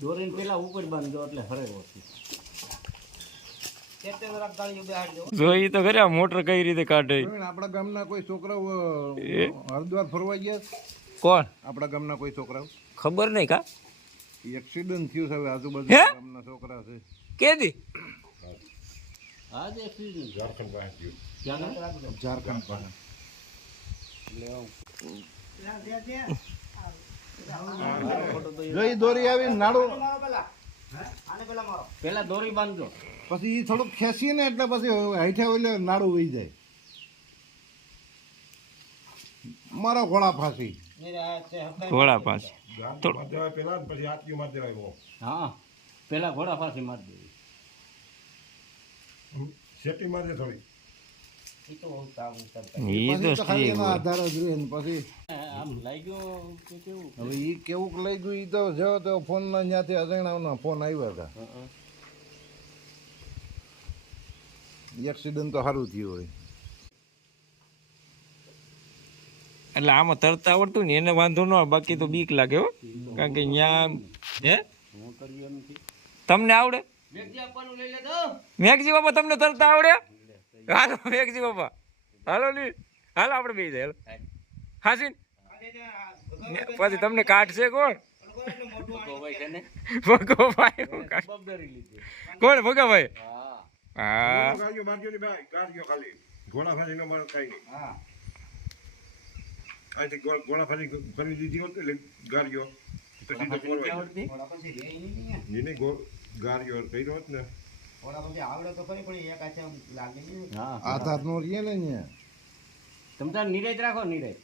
દોરીને પેલા ઉપર બાંધજો એટલે હરે ઓછી. જો ઈ તો ખરે મોટર કઈ રીતે કાઢે. આપણા ગામના કોઈ છોકરાઓ હરિદ્વાર ફરવા ગયા? કોણ? આપણા ગામના કોઈ છોકરાઓ? ખબર નહીં કા એક્સિડન્ટ થયું છે હવે આજુબાજુ ગામના છોકરા છે. કેદી? હા જ એક્સિડન્ટ ઝારખંડ પાસે થયું. ક્યાં ઝારખંડ પાસે. જોઈ દોરી આવી નાડું પેલા દોરી બાંધજો પછી થોડુંક ખેંચીએ ને એટલે પછી હેઠે ઓલે નાડું વહી જાય. મારો ઘોડા ફાંસી ઘોડા પાસે હા પેલા ઘોડા ફાંસી મારી દેવી. ઈ તો ખાલી એના આધાર જ રહે ને પછી આમ લાગ્યું કે કેવું હવે ઈ કેવું લઈ ગયું ઈ તો જો તો ફોન ના ત્યાંથી અજાણાના ફોન આવ્યા હતા. એક્સિડન્ટ તો સારું થયું હોય. એટલે આમાં તરતા આવડતું ને એને વાંધો ન આવે, બાકી તો બીક લાગે હો. કારણ કે ન્યા હે તમને આવડે? મેઘજી બાપા તમને તરતા આવડે? હાલો મેઘજી બાપા હાલો ની હાલો આપણે બે જાય હાસી પછી તમને કાઢશે કોણ? ભગોભાઈ કોણ? ભગાભાઈ હા ઘોડા ફાંસી કરી દીધી હોત એટલે ગાડીઓ ગાડીઓ કર્યો હોત ને આધાર નો રહીએ ને અહીંયા. તમે તાર નિરાજ રાખો, નિરાજ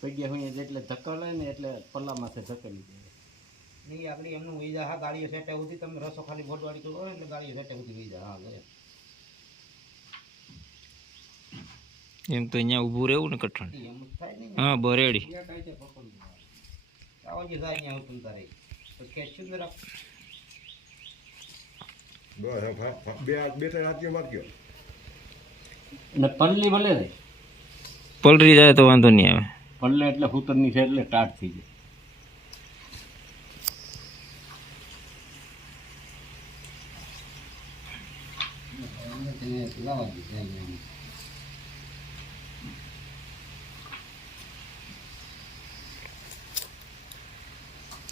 પગ્યા હોય એટલે ધક્કો લે ને એટલે પલ્લામાં છે ધકેલી દે નહીં આગળ એમનું વહી હા ગાડીઓ સેટે ઉધી તમે રસો ખાલી ભોટવાડી કરો એટલે ગાડીઓ સેટે ઉધી વહી જાય. હા ગયા એમ તો અહીંયા ઊભું રહેવું ને કઠણ. એમ જ થાય ને. હા બરેડી આવો જે જાય અહીંયા હું તારે તો ખેંચ્યું ને રાખ બે ત્રણ રાત્રિઓ માર્યો ને પલ્લી ભલે રે પલરી જાય તો વાંધો નહીં આવે. પલ્લે એટલે હુતરની છે એટલે ટાટ થઈ જાય.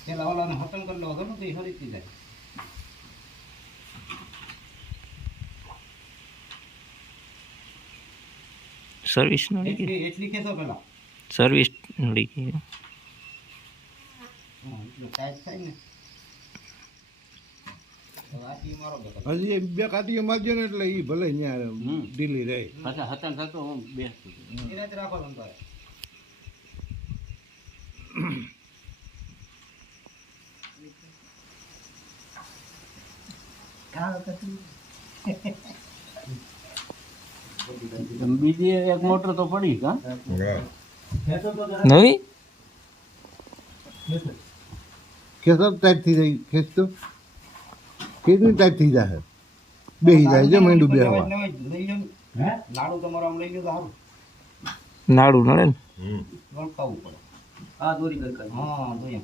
પેલા ઓલાને હટન કરી લો ગમે તો એ હરીતી જાય. સર્વિસ નડી ગઈ. એટલી ખેતો પેલા સર્વિસ નડી ગઈ. એટલું ટાઈટ થાય ને વાટી મારો બેટા. હજી બે કાટીઓ મારજો ને એટલે ઈ ભલે ત્યાં ઢીલી રહે. પાછા હતન થતો હું બેસતું એને જ રાખો તમે તારે. બીજી એક મોટર તો પડી કા નવી ખેતર ટાઈટ થઈ જાય. ખેંચતો કેટલી ટાઈટ થઈ જાય બેસી જાય છે માંડું બેહવા. નાડું તમારું આમ લઈ ગયું તો સારું નાડું નડે ને. વળકાવવું પડે. હા દોરી ગરકાઈ. હા દોરી.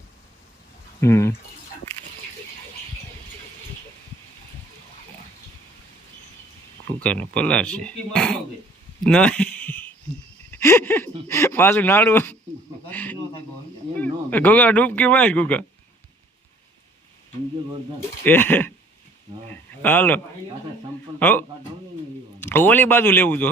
ફૂકાને પલાળશે નહીં પાછું નાડું ગુગા ડૂબકી માર ગુગા. હાલો ઓલી બાજુ લેવું જો.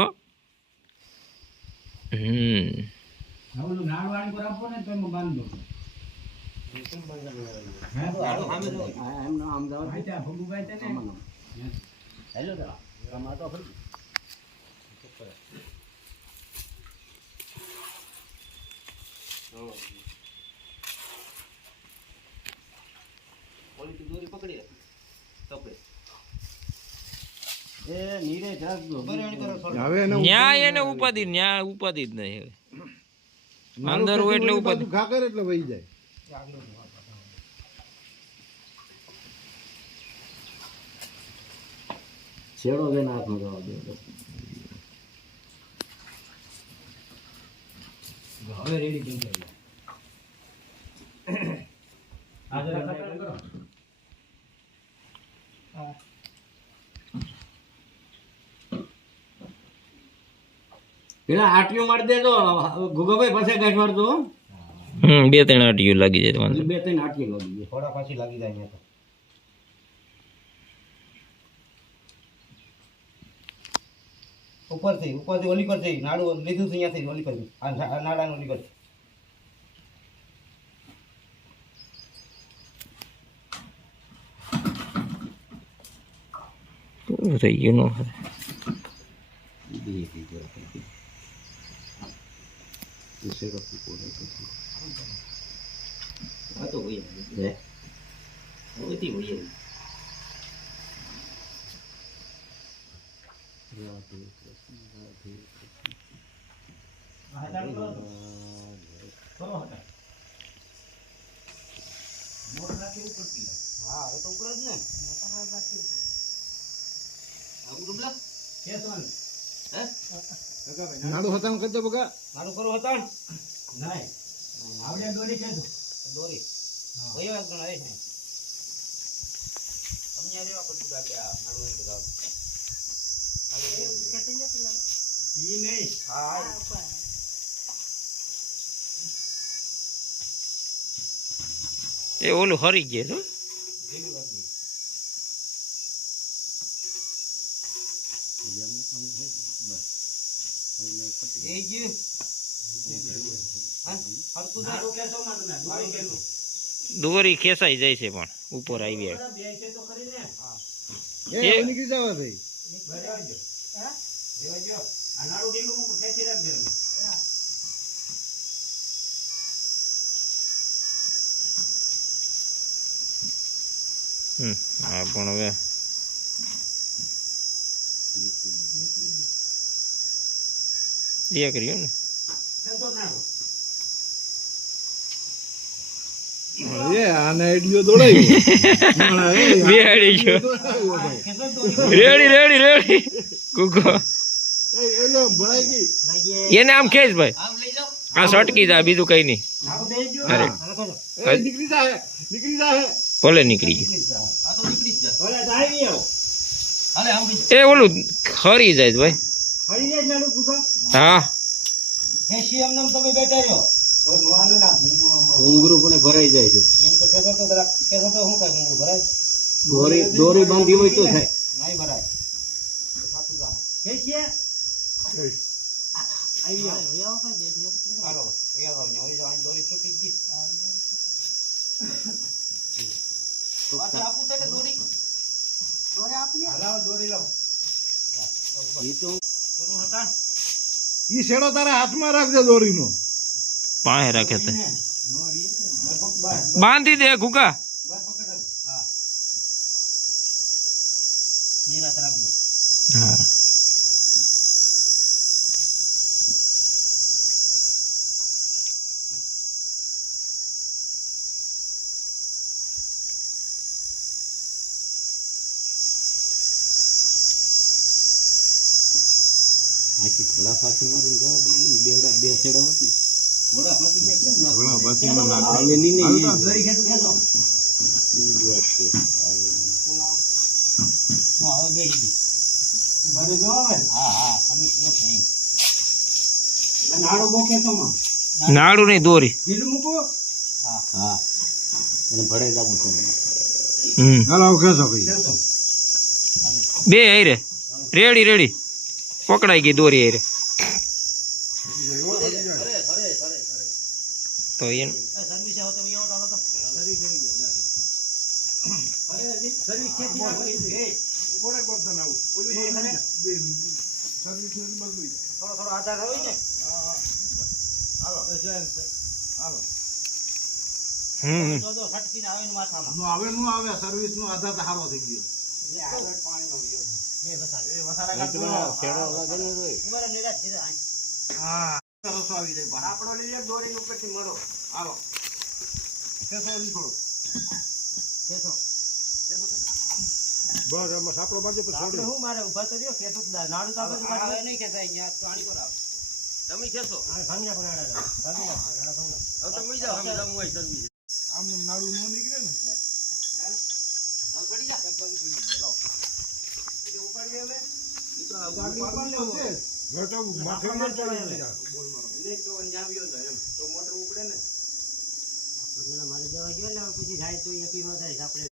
દોરી પકડી તપે એ નીરે જાગજો ન્યાય એને ઉપાધિ ન્યા ઉપાધિ જ નહીં. અંદર હોય એટલે ઉપાધિ ઘા કરે એટલે વહી જાય. છેડો લઈને હાથમાં જવા દે. હવે રેડી થઈ જાય. પેલા આટીઓ મારી દેજો ગુગાભાઈ પાસે ગાંઠ મારજો હો. 2-3 આટીયું લાગી જાય વાંધો. 2-3 આટીઓ લાગી જાય થોડા પાછી લાગી જાય અહીંયા તો ઉપરથી ઓલી પર જઈ નાડું લીધું છે અહીંયાથી ઓલી પર આ નાડાનું ઓલી પર પૂરું થઈ ગયું નો હવે. હા હવે તો ઉપડે જ ને નાડું હતા કરજો બગા નાડું કરો હતા નહીં આવડે દોરી છે દોરી કયો એક ગણ આવે તમને આ રેવા પડતું લાગે આ નાડું નહીં બગાવ ઈ નહીં હા એ ઓલું હરી ગયા છો. દોરી ખેંચાઈ જાય છે પણ ઉપર આવી એ નીકળી જવા ભાઈ હા પણ હવે એક રહ્યું ને એ આને આઈડિયો દોડાઈ બેહાડી ગયો. રેડી રેડી કુકો એલો ભરાઈ ગઈ એને આમ ખેંચ ભાઈ આ સટકી જાય બીજું કઈ નહીં. અરે નીકળી જાય ભલે નીકળી ગયું એ ઓલું ખરી જાય ભાઈ. હા તમે બેઠા છો ઘૂંઘરું પણ ભરાઈ જાય છે દોરી બાંધી હોય તો થાય નહીં ભરાય ઈ શેડો તારા હાથમાં રાખજે દોરીનો પાસે રાખે તે બાંધી દે ગુગા. હા ઘોડા ફાંસી મારી જવા બેડા બે છેડો હતી ઘોડા ફાંસી ને કેમ ના ઘોડા ફાંસીમાં નાખો. હવે ની હાલતા. દોરી ખેતું ખેતો હવે બેસી ભરે જો હવે હા તમે શું થઈ નાડો બોકે તો માં નાડું નહીં દોરી. બીજું મૂકો હા એને ભરે જવું છે હાલો આવ ખેંચો ભાઈ બે હારે રેડી રેડી પકડાઈ ગઈ દોરી હારે તો એમ સર્વિસ આવે તો એવો તો સર્વિસ આવી ગયા સર્વિસ ખેત બોરે કરતા ના ઓલી બે સર્વિસ ને બદલી થોડો આધાર હોય ને હાલો તો છટકીને આવે ને માથામાં નો આવે સર્વિસ નો આધાર તો હારો થઈ ગયો રસો આવી જાય પાછો. આપણો લઈએ દોરી ઉપરથી મરો હાલો ખેંચો હજી થોડો. કેસો બસ આમાં સાપડો બાજુ પર આપણે હું મારે ઊભા તો રહ્યો કેસો નાડું તો આપણે આવે નહીં ખેસાય અહીંયા પાણી પર આવે તમે ખેસો આને ભાંગી નાખો નાડા ભાંગી નાખો નાડા ભાંગી નાખો હવે તમે જાઓ અમે જમવું હોય સર્વિસ આમ નાડું ન નીકળે ને મારે જવા ગયો ને પછી જાય તો એકી ન થાય આપણે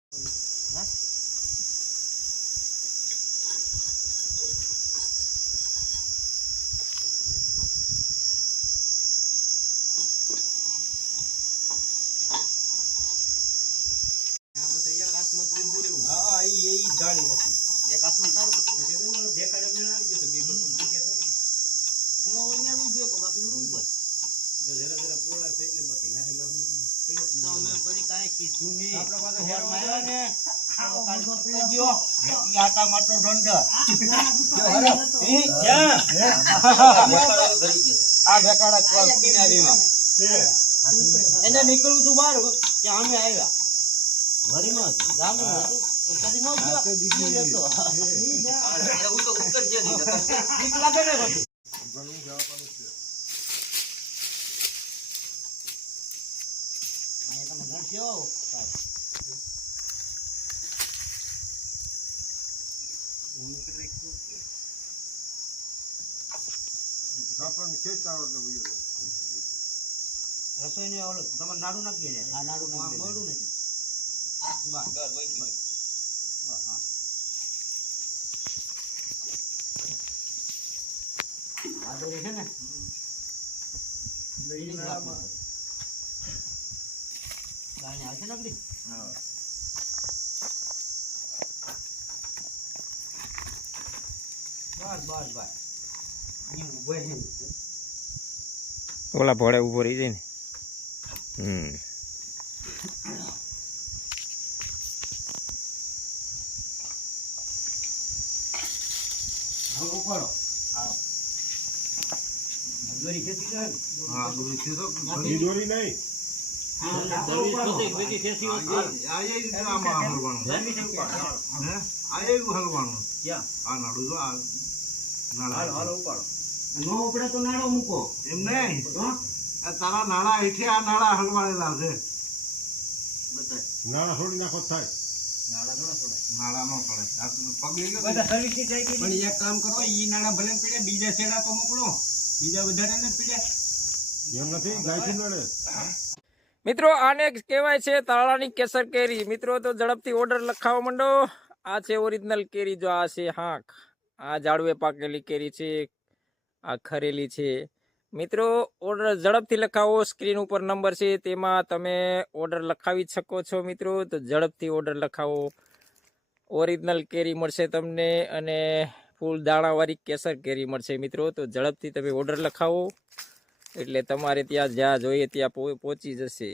એને નીકળવું તું બહાર કે અમે આવ્યા વરીમાં ગામ કદી નો ગયો હું તો ઉત્તર જે નીક લાગે ને બધું અહીંયા તમે નડશો રસોઈ ને ઓલો તમારે નાડું નાખી દે આ નાડું મોડું નથી બસ હા આદોરી છે ને ગાય આવશે ને આપડી બસ બસ બસ અહીં ઉભો છે ઓલા ભોળે ઉભો રહી જાય ને ઉપાડો દોરી ખેંચી જાય હા દોરી છે તો દોરી નહીં નો ઉપડે તો નાડો મૂકો એમ નહીં તારા નાળા હેઠે આ નાળા હલવાડેલા છે નાણા છોડી નાખો થાય નાળા નો પડે આ તો પગ લઈ લો બધા સર્વિસ ની જાય પણ એક કામ કરો ઈ નાડા ભલે પીડે બીજા છેડા તો મોકલો બીજા વધારે ને પીડે એમ નથી ગાયથી લડે મિત્રો આને કહેવાય છે તાળાની કેસર કેરી. મિત્રો તો ઝડપથી ઓર્ડર લખાવવા માંડો. આ છે ઓરિજિનલ કેરી. જો આ છે હાંક, આ ઝાડવે પાકેલી કેરી છે, આ ખરેલી છે. મિત્રો ઓર્ડર ઝડપથી લખાવો. સ્ક્રીન ઉપર નંબર છે, તેમાં તમે ઓર્ડર લખાવી જ શકો છો. મિત્રો તો ઝડપથી ઓર્ડર લખાવો. ઓરિજિનલ કેરી મળશે તમને અને ફૂલ દાણાવાળી કેસર કેરી મળશે. મિત્રો તો ઝડપથી તમે ઓર્ડર લખાવો એટલે તમારે ત્યાં જ્યાં જોઈએ ત્યાં પહોંચી જશે.